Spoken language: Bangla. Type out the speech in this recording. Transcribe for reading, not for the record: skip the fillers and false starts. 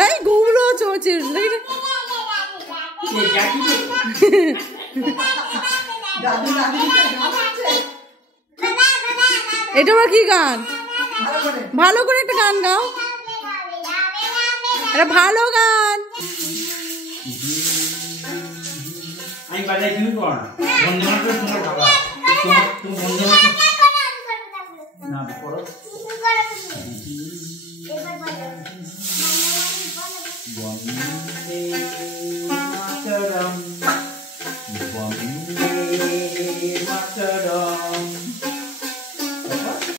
এই গুলো চোচে এটা আবার কি গান? ভালো করে একটা গান গাও, এটা ভালো গান। আমি বাজাই তুমি করো না, বন্ধু মাত্র তোমার বাবা তুমি বন্ধু মাত্র না করো বন্ধে